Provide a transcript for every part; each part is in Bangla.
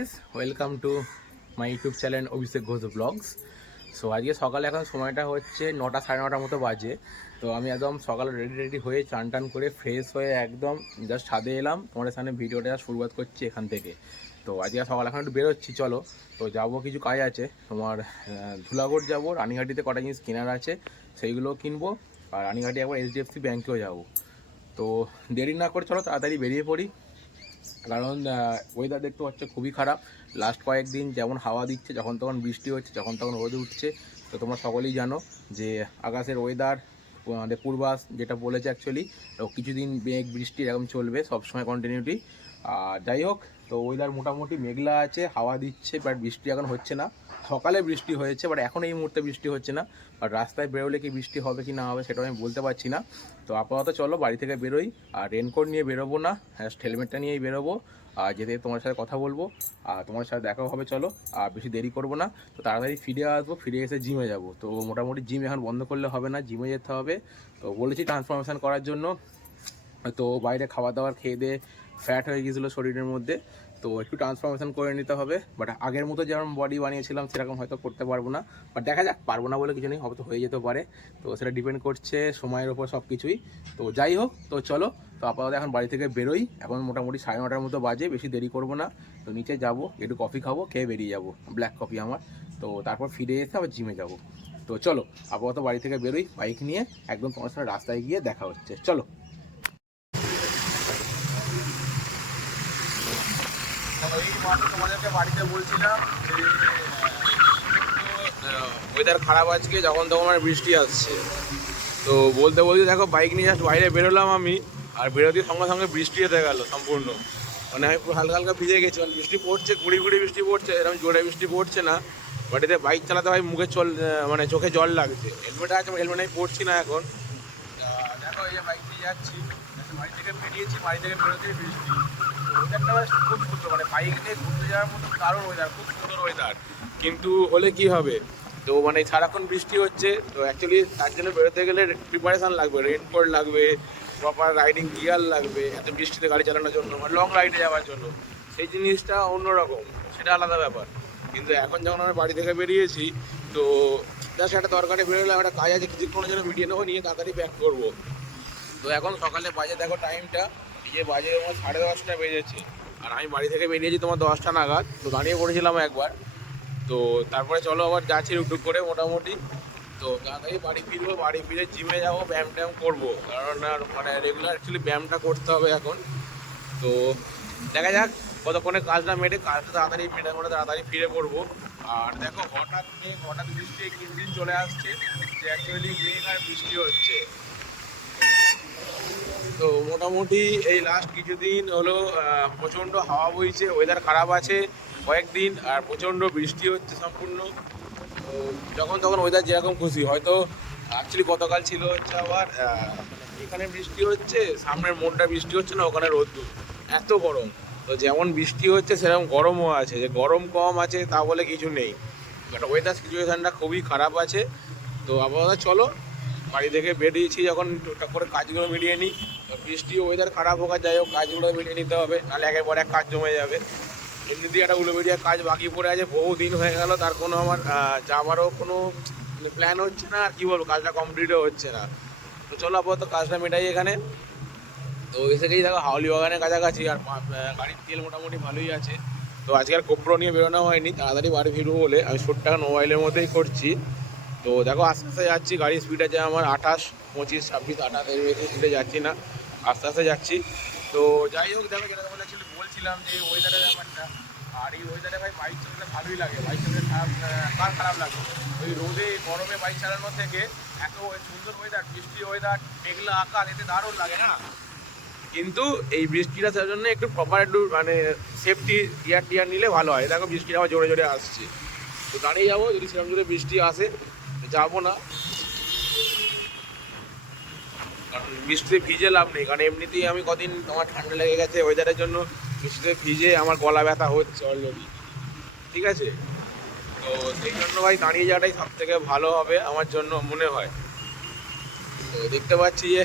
Guys welcome to my YouTube channel Abhishek Ghosh vlogs so আজকে সকালে এখন সময়টা হচ্ছে নটা সাড়ে নটার মতো বাজে। তো আমি একদম সকালে রেডি রেডি হয়ে চান টান করে ফ্রেশ হয়ে একদম জাস্ট ছাদে এলাম। তোমাদের সামনে ভিডিওটা শুরুয়াত করছি এখান থেকে। তো আজকে সকাল এখন একটু বেরোচ্ছি, চলো। তো যাব, কিছু কাজ আছে। তোমার ধুলাগড় যাব, রানীঘাটিতে কটা জিনিস কেনার আছে, সেইগুলো কিনবো। আর রানীঘাটি একবার এইচডিএফসি ব্যাঙ্কেও যাব। তো দেরি না করে চলো, তাড়াতাড়ি বেরিয়ে পড়ি। কারণ ওয়েদার দেখতে পাচ্ছ খুবই খারাপ। লাস্ট কয়েকদিন যেমন হাওয়া দিচ্ছে, যখন তখন বৃষ্টি হচ্ছে, যখন তখন রোদ উঠছে। তো তোমরা সকলেই জানো যে আকাশের ওয়েদার পূর্বাস যেটা বলেছে অ্যাকচুয়ালি তো কিছুদিন মেঘ বৃষ্টি এরকম চলবে সবসময় কন্টিনিউটি আর যাই হোক, তো ওয়েদার মোটামুটি মেঘলা আছে, হাওয়া দিচ্ছে বাট বৃষ্টি এখন হচ্ছে না। সকালে বৃষ্টি হয়েছে বাট এখন এই মুহূর্তে বৃষ্টি হচ্ছে না। বাট রাস্তায় বেরোলে কি বৃষ্টি হবে কি না হবে সেটা আমি বলতে পারছি না। তো আপাতত চলো বাড়ি থেকে বেরোই। আর রেনকোট নিয়ে বেরোবো না হেলমেটটা নিয়েই বেরোবো। আর যেতে তোমার সাথে কথা বলব। আর তোমার সাথে দেখাও হবে, চলো। আর বেশি দেরি করব না। তো তাড়াতাড়ি ফিরে আসব, ফিরে এসে জিমে যাব। তো মোটামুটি জিম এখন বন্ধ করলে হবে না জিমে যেতে হবে। তো বলেছি ট্রান্সফরমেশন করার জন্য। তো বাইরে খাবার দাবার খেয়ে দিয়ে ফ্যাট হয়ে গিয়েছিল শরীরের মধ্যে। তো একটু ট্রান্সফরমেশন করে নিতে হবে বাট আগের মতো যেমন বডি বানিয়েছিলাম সেরকম হয়তো করতে পারব না বাট দেখা যাক, পারব না বলে কিছু নেই, হয়তো হয়ে যেতে পারে, তো সেটা ডিপেন্ড করছে সময়ের ওপর সব কিছুই তো যাই হোক, তো চলো, তো আপাতত এখন বাড়ি থেকে বেরোই, এখন মোটামুটি সাড়ে নটার মতো বাজে, বেশি দেরি করব না, তো নিচে যাব, একটু কফি খাব, খেয়ে বেরিয়ে যাব ব্ল্যাক কফি আমার, তো তারপর ফিরে এসে আবার জিমে যাব, তো চলো, আপাতত বাড়ি থেকে বেরোই বাইক নিয়ে একদম তোমার সাথে রাস্তায় গিয়ে দেখা হচ্ছে, চলো ওই মাত্র তোমাদেরকে বাড়িতে বলছিলাম ওয়েদার খারাপ আজকে, যখন তখন আমার বৃষ্টি আসছে। তো বলতে বলতে দেখো বাইক নিয়ে জাস্ট বাইরে বেরোলাম আমি, আর বেরোতে সঙ্গে সঙ্গে বৃষ্টি এসে গেল সম্পূর্ণ। মানে আমি হালকা হালকা ভিজে গেছি মানে বৃষ্টি পড়ছে, গুড়ি গুড়ি বৃষ্টি পড়ছে, এরকম জোরে বৃষ্টি পড়ছে না। বাট এতে বাইক চালাতে ভাই মুখে চল মানে চোখে জল লাগছে। হেলমেট আছে হেলমেট আমি পড়ছি না এখন। দেখো এই যে বাইক নিয়ে যাচ্ছি, বাড়ি থেকে বেরিয়েছি, বাড়ি থেকে বেরোতে বৃষ্টি। ওয়েদারটা খুব সুন্দর মানে বাইক নিয়ে ঘুরতে যাওয়ার মতো দারুণ ওয়েদার খুব সুন্দর ওয়েদার কিন্তু হলে কি হবে? তো মানে সারাক্ষণ বৃষ্টি হচ্ছে, তো অ্যাকচুয়ালি তার জন্য বেরোতে গেলে প্রিপারেশান লাগবে রেনকোট লাগবে প্রপার রাইডিং গিয়ার লাগবে, এত বৃষ্টিতে গাড়ি চালানোর জন্য মানে লং রাইডে যাওয়ার জন্য। সেই জিনিসটা অন্যরকম, সেটা আলাদা ব্যাপার। কিন্তু এখন যখন আমি বাড়ি থেকে বেরিয়েছি, তো জাস্ট একটা দরকারে বেরোলাম একটা কাজ আছে, কিছুক্ষণের জন্য মিটিয়ে নেব, নিয়ে তাড়াতাড়ি ব্যাক করব। তো এখন সকালে বাজে, দেখো টাইমটা যে বাজে আমার সাড়ে দশটা বেজেছে আর আমি বাড়ি থেকে বেরিয়েছি তোমার দশটা নাগাদ। তো দাঁড়িয়ে পড়েছিলাম একবার। তো তারপরে চলো আবার যাচ্ছি টুকটুক করে মোটামুটি। তো তাড়াতাড়ি বাড়ি ফিরবো, বাড়ি ফিরে জিমে যাব, ব্যায়াম ট্যায়াম করব। কারণ মানে রেগুলার অ্যাকচুয়ালি ব্যায়ামটা করতে হবে এখন। তো দেখা যাক কতক্ষণে কাজটা মেটে, কাজটা তাড়াতাড়ি মেটে করে তাড়াতাড়ি ফিরে পড়ব। আর দেখো, হঠাৎ মেঘ হঠাৎ বৃষ্টি এই তিন দিন চলে আসছে। যে অ্যাকচুয়ালি মেঘ আর বৃষ্টি হচ্ছে। তো মোটামুটি এই লাস্ট কিছুদিন হলো প্রচণ্ড হাওয়া বইছে ওয়েদার খারাপ আছে কয়েকদিন, আর প্রচণ্ড বৃষ্টি হচ্ছে সম্পূর্ণ। তো যখন তখন ওয়েদার যেরকম খুশি। হয়তো অ্যাকচুয়ালি গতকাল ছিল হচ্ছে আবার এখানে বৃষ্টি হচ্ছে, সামনের মোড়টা বৃষ্টি হচ্ছে না, ওখানে রোদ্দুর। এত গরম। তো যেমন বৃষ্টি হচ্ছে, সেরকম গরমও আছে। যে গরম কম আছে তা বলে কিছু নেই। বাট ওয়েদার সিচুয়েশানটা খুবই খারাপ আছে। তো আপাতত চলো, বাড়ি থেকে বেরিয়েছি, যখন টুকটাক করে কাজগুলো মিলিয়ে নিই। বৃষ্টি ওয়েদার খারাপ হোক যাই হোক, কাজগুলো মিলিয়ে নিতে হবে, নাহলে একের পর এক কাজ জমে যাবে। এমনিতেই একটা উলুবেড়িয়া কাজ বাকি পড়ে আছে, বহু দিন হয়ে গেল, তার কোনো আমার যাওয়ারও কোনো প্ল্যান হচ্ছে না, আর কি বলব, কাজটা কমপ্লিটও হচ্ছে না। তো চলো আপাতত কাজটা মেটাই এখানে। তো এসে গেছি দেখো হাওলি বাগানের কাছাকাছি, আর গাড়ির তেল মোটামুটি ভালোই আছে। তো আজকে আর কোপ্রো নিয়ে বেরোনো হয়নি, তাড়াতাড়ি বাড়ি ফিরবো বলে। আমি শ্যুটটা মোবাইলের মধ্যেই করছি। তো দেখো, আস্তে আস্তে যাচ্ছি, গাড়ির স্পিড আছে আমার আঠাশ, পঁচিশ, ছাব্বিশ, আঠাশ, এর বেশি স্পিডে যাচ্ছি না। আস্তে আস্তে যাচ্ছি। তো যাই হোক, দেখো যেটা actually বলছিলাম যে ওয়েদারের ব্যাপারটা, আর এই ওয়েদারে ভাই বাইক চালাতে ভালোই লাগে। বাইক চালাতে কার খারাপ লাগে? ওই রোদে, গরমে বাইক চালানোর থেকে এত সুন্দর ওয়েদার বৃষ্টি ওয়েদার মেঘলা আকাশ, এতে দারুণ লাগে না? কিন্তু এই বৃষ্টিটা তার জন্য একটু প্রপার একটু মানে সেফটি টিয়ার টিয়ার নিলে ভালো হয়। দেখো বৃষ্টি আবার জোরে জোরে আসছে। তো দাঁড়িয়ে যাব, যদি সেরকম জোরে বৃষ্টি আসে, যাব না। কারণ বৃষ্টিতে ভিজে লাভ নেই, কারণ এমনিতেই আমি কদিন আমার ঠান্ডা লেগে গেছে ওয়েদারের জন্য বৃষ্টিতে ভিজে আমার গলা ব্যথা হচ্ছে অলরেডি ঠিক আছে? তো সেই জন্য ভাই দাঁড়িয়ে যাওয়াটাই সব থেকে ভালো হবে আমার জন্য মনে হয়। তো দেখতে পাচ্ছি যে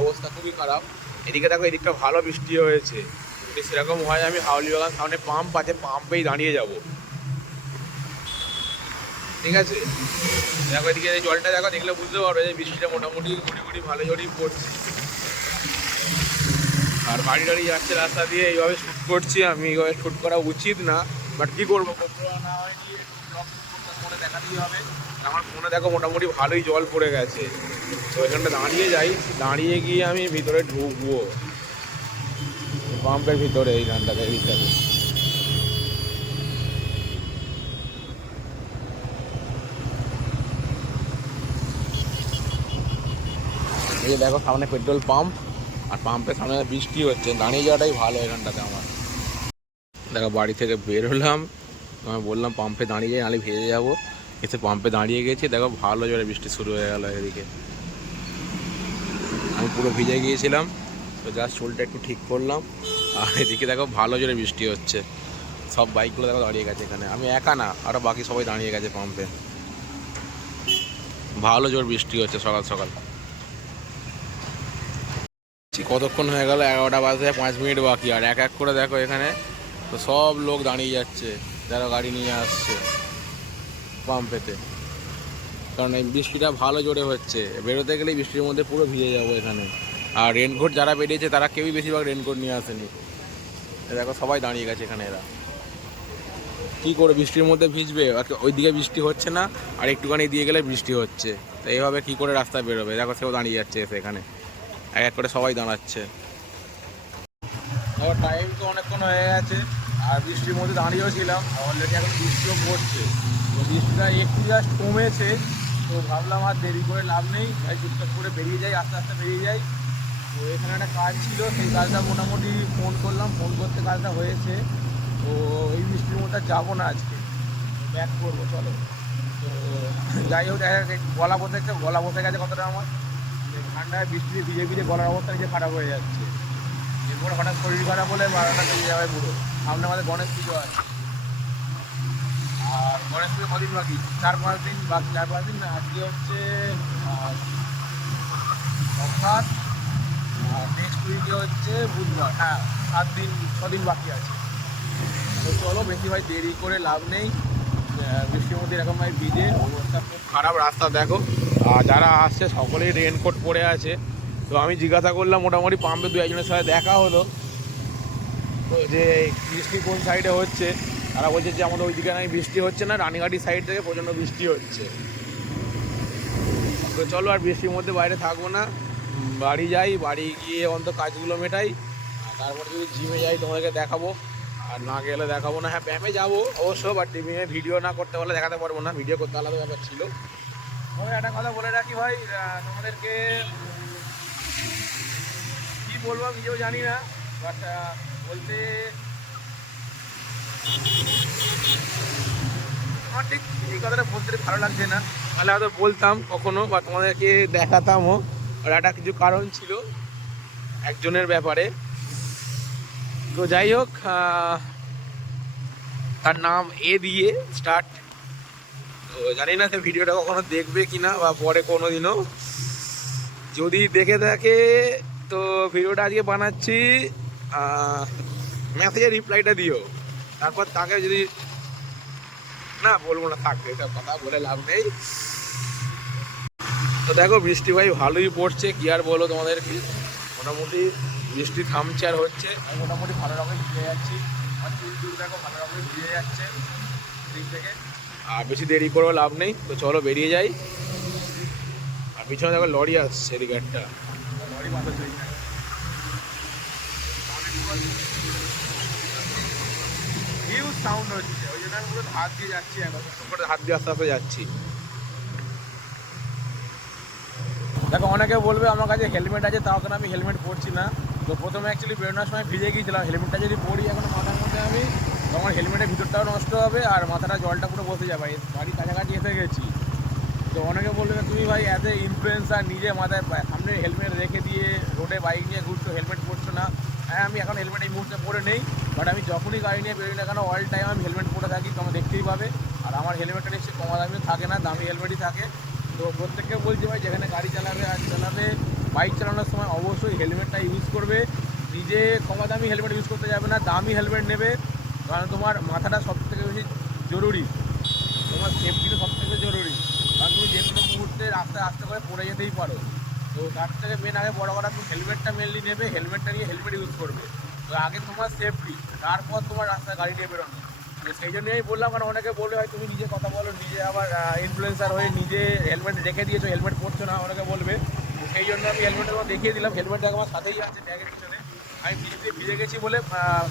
অবস্থা খুবই খারাপ। এদিকে দেখো, এদিকটা ভালো বৃষ্টি হয়েছে। যদি সেরকম হয়, আমি হাওলি বাগান সামনে পাম্প আছে পাম্পেই দাঁড়িয়ে যাব। ঠিক আছে? দেখো এদিকে জলটা দেখো, দেখলে বুঝতে পারবে যে বৃষ্টিটা মোটামুটি গুড়ি গুড়ি ভালো জড়ি পড়ছে। আর বাড়ি টাড়ি যাচ্ছে রাস্তা দিয়ে, এইভাবে শ্যুট করছি আমি। এইভাবে শ্যুট করা উচিত না বাট কী করব? না হয়নি হবে। আমার ফোনে দেখো মোটামুটি ভালোই জল পড়ে গেছে। তো এখানটা দাঁড়িয়ে যাই। দাঁড়িয়ে গিয়ে আমি ভিতরে ঢুকবো। পাম্পের ভিতরে এইখানটাতে ভিতরে। এই যে দেখো সামনে পেট্রোল পাম্প আর পাম্পের সামনে বৃষ্টি হচ্ছে। দাঁড়িয়ে যাওয়াটাই ভালো এখানটাতে আমার। দেখো বাড়ি থেকে বের হলাম। আমি বললাম পাম্পে দাঁড়িয়ে যাই নাহলে ভেজে যাব। এসে পাম্পে দাঁড়িয়ে গেছি। দেখো ভালো জোরে বৃষ্টি শুরু হয়ে গেলো এদিকে। আমি পুরো ভিজে গিয়েছিলাম। তো জাস্ট চুলটা একটু ঠিক করলাম। আর এদিকে দেখো ভালো জোরে বৃষ্টি হচ্ছে। সব বাইকগুলো দেখো দাঁড়িয়ে গেছে এখানে। আমি একা না আরও বাকি সবাই দাঁড়িয়ে গেছে পাম্পে। ভালো জোর বৃষ্টি হচ্ছে সকাল সকাল। কতক্ষণ হয়ে গেল? এগারোটা বাজতে পাঁচ মিনিট বাকি। আর এক এক করে দেখো এখানে তো সব লোক দাঁড়িয়ে যাচ্ছে। যারা গাড়ি নিয়ে আসছে পাম্পেতে কারণ এই বৃষ্টিটা ভালো জোরে হচ্ছে। বেরোতে গেলেই বৃষ্টির মধ্যে পুরো ভিজে যাব এখানে। আর রেনকোট যারা বেরিয়েছে তারা কেউই বেশিরভাগ রেনকোট নিয়ে আসেনি। দেখো সবাই দাঁড়িয়ে গেছে এখানে এরা। কী করে বৃষ্টির মধ্যে ভিজবে? আর ওইদিকে বৃষ্টি হচ্ছে না, আর একটুখানি দিয়ে গেলে বৃষ্টি হচ্ছে। তো এইভাবে কী করে রাস্তায় বেরোবে? দেখো সেও দাঁড়িয়ে যাচ্ছে এসে এখানে। এক এক করে সবাই দাঁড়াচ্ছে। এবার টাইম তো অনেকক্ষণ হয়ে গেছে, আর বৃষ্টির মধ্যে দাঁড়িয়েও ছিলাম অলরেডি এখন বৃষ্টিও পড়ছে। তো বৃষ্টিটা একটু জাস্ট কমেছে, তো ভাবলাম আর দেরি করে লাভ নেই, তাই চুপচাপ করে বেরিয়ে যাই, আস্তে আস্তে বেরিয়ে যাই। তো এখানে একটা কাজ ছিল, সেই কাজটা মোটামুটি ফোন করলাম ফোন করতে কাজটা হয়েছে। তো এই বৃষ্টির মধ্যে যাব না আজকে ব্যাক করব, চলো। তো যাই হোক গলা বসে গেছে গলা বসে গেছে কতটা আমার। ঠান্ডায় বৃষ্টি ভিজে ভিজে গলার অবস্থা নিজে খারাপ হয়ে যাচ্ছে। এরপরে হঠাৎ শরীর খারাপ হলে বারোটা বেজে যাবে পুরো। সামনে আমাদের গণেশ পুজো আছে। আর গণেশ পুজো কদিন বাকি? চার পাঁচ দিন বাকি। চার পাঁচ দিন আজকে হচ্ছে অর্থাৎ নেক্সট উইকে হচ্ছে বুধবার। হ্যাঁ সাত দিন, ছ দিন বাকি আছে। তো চলো, বেশি ভাই দেরি করে লাভ নেই। বৃষ্টির মধ্যে এরকম ভাই ভিজে অবস্থা খুব খারাপ। রাস্তা দেখো। আর যারা আসছে সকলেই রেনকোট পরে আছে। তো আমি জিজ্ঞাসা করলাম, মোটামুটি পাম্পে দু একজনের সাথে দেখা হলো। তো যে বৃষ্টি কোন সাইডে হচ্ছে? তারা বলছে যে আমাদের ওইদিকে নাকি বৃষ্টি হচ্ছে না, রানীঘাটি সাইড থেকে প্রচণ্ড বৃষ্টি হচ্ছে। তো চলো আর বৃষ্টির মধ্যে বাইরে থাকব না। বাড়ি যাই, বাড়ি গিয়ে অন্ত কাজগুলো মেটাই। তারপর যদি জিমে যাই, তোমাদেরকে দেখাবো। আর না গেলে দেখাবো না। হ্যাঁ ব্যায়ামে যাব অবশ্য বাট টিমে ভিডিও না করতে পারলে দেখাতে পারব না। ভিডিও করতে আলাদা ব্যাপার ছিল। তবে একটা কথা বলে রাখি ভাই তোমাদেরকে কি বলব নিজেও জানি না বাট বলতে আমার ঠিক এই কথাটা বলতে ভালো লাগছে না। তাহলে হয়তো বলতাম কখনো বা তোমাদেরকে দেখাতামও, আর একটা কিছু কারণ ছিল একজনের ব্যাপারে। তো যাই হোক তার নাম এ দিয়ে স্টার্ট তো জানি না সে ভিডিওটা কখনো দেখবে কিনা বা পরে কোনো দিনও যদি দেখে থাকে, তো ভিডিওটা আজকে বানাচ্ছি মেসেজে রিপ্লাইটা দিও। তারপর তাকে যদি না বলব না থাকবে এসব কথা বলে লাভ নেই। তো দেখো, বৃষ্টি ভাই ভালোই পড়ছে, কি আর বলো তোমাদেরকে? মোটামুটি বৃষ্টি থামছে আর হচ্ছে। মোটামুটি ভালো রকম ভিজে যাচ্ছি। আর চুল দেখো ভালো রকম ভিজে যাচ্ছে। দিক থেকে আর বেশি দেরি করেও লাভ নেই। তো চলো বেরিয়ে যাই। আর পিছনে দেখো লরি আসছে এদিকে একটা সাউন্ড হচ্ছে ওই জন্য আমি হাত দিয়ে যাচ্ছি এখন। করে হাত দিয়ে আস্তে আস্তে যাচ্ছি। দেখো অনেকে বলবে আমার কাছে হেলমেট আছে তাও কেন আমি হেলমেট পরছি না। তো প্রথমে অ্যাকচুয়ালি বেরোনোর সময় ভিজে গিয়েছিলাম হেলমেটটা যদি পরি এখন মাথার মধ্যে আমি তখন হেলমেটের ভিতরটাও নষ্ট হবে আর মাথাটা জলটা পুরো বসে যাবে। বাড়ির কাছাকাছি এসে গেছি। তো অনেকে বলবে, তুমি ভাই অ্যাজ এ ইনফ্লুয়েন্সার নিজে মাথায় সামনে হেলমেট রেখে দিয়ে রোডে বাইক নিয়ে ঘুরছো, হেলমেট পরছো না? হ্যাঁ আমি এখন হেলমেট এই মুহূর্তে পরে নেই বাট আমি যখনই গাড়ি নিয়ে বেরোই না কেন অল টাইম আমি হেলমেট পরে থাকি, তোমরা দেখতেই পাবে। আর আমার হেলমেটটা নিশ্চয়ই কমা দামিও থাকে না, দামি হেলমেটই থাকে। তো প্রত্যেককে বলছি ভাই, যেখানে গাড়ি চালাবে আর চালাবে বাইক চালানোর সময় অবশ্যই হেলমেটটা ইউজ করবে। নিজে কমা দামি হেলমেট ইউজ করতে যাবে না, দামি হেলমেট নেবে। কারণ তোমার মাথাটা সব থেকে বেশি জরুরি। তোমার সেফটিটা সব থেকে জরুরি। কারণ তুমি যে কোনো মুহূর্তে রাস্তায় আস্তে করে পড়ে যেতেই পারো। তো তার থেকে মেন আগে বড় কথা, তুমি হেলমেটটা মেনলি নেবে হেলমেটটা নিয়ে হেলমেট ইউজ করবে। তো আগে তোমার সেফটি তারপর তোমার রাস্তায় গাড়ি নিয়ে বেরোনো। সেই জন্যই আমি বললাম, কারণ অনেকে বলবে হয়, তুমি নিজে কথা বলো, নিজে আবার ইনফ্লুয়েন্সার হয়ে নিজে হেলমেট রেখে দিয়েছ হেলমেট পরছো না, অনেকে বলবে। সেই জন্য আমি হেলমেটটা দেখিয়ে দিলাম। হেলমেটটা আমার সাথেই আছে ব্যাগের পিছনে। আমি ভিজে ভিজে গেছি বলে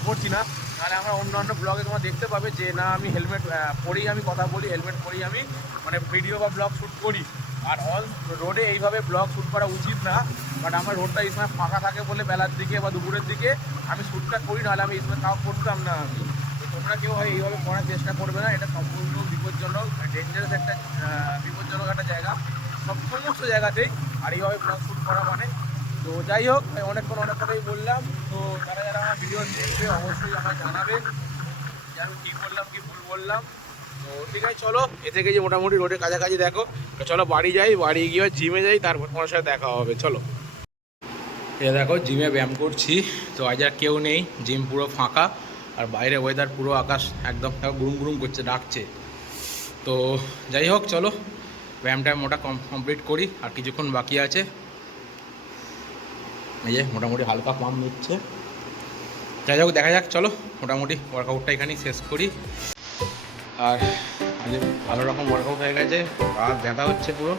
পড়ছি না। তাহলে আমরা অন্য অন্য ব্লগে তোমার দেখতে পাবে যে, না, আমি হেলমেট পরেই আমি কথা বলি হেলমেট পরেই আমি মানে ভিডিও বা ব্লগ শ্যুট করি। আর অল রোডে এইভাবে ব্লগ শ্যুট করা উচিত না। বাট আমার রোডটা এই সময় ফাঁকা থাকে বলে বেলার দিকে বা দুপুরের দিকে আমি শ্যুটটা করি, নাহলে আমি এই সময় তাও করতাম না। আমি তো তোমরা কেউ হয় এইভাবে করার চেষ্টা করবে না। এটা সম্পূর্ণ বিপজ্জনক ডেঞ্জারাস একটা বিপজ্জনক একটা জায়গা। সব সমস্ত জায়গাতেই আর এইভাবে ব্লগ শ্যুট করা মানে তো যাই হোক অনেকক্ষণ অনেক কথাই বললাম। তো যারা যারা আমার ভিডিও দেখবে, অবশ্যই আমায় জানাবে যে আমি কী বললাম, কি ভুল বললাম। তো ঠিক আছে, চলো, এ থেকে যে মোটামুটি রোডের কাছাকাছি দেখো। তো চলো, বাড়ি যাই, বাড়ি গিয়ে জিমে যাই, তারপর তোমার সাথে দেখা হবে, চলো। এ দেখো জিমে ব্যায়াম করছি, তো আজ আর কেউ নেই জিম পুরো ফাঁকা, আর বাইরে ওয়েদার পুরো আকাশ একদম গুরুম গুরুম করছে, ডাকছে। তো যাই হোক, চলো, ব্যায়ামটা মোটা কমপ্লিট করি, আর কিছুক্ষণ বাকি আছে এই যে মোটামুটি হালকা পাম্প নিচ্ছে। যাই হোক, দেখা যাক, চলো, মোটামুটি ওয়ার্কআউটটা এখানেই শেষ করি। আর ভালো রকম ওয়ার্কআউট হয়ে গেছে আর ব্যথা হচ্ছে পুরো।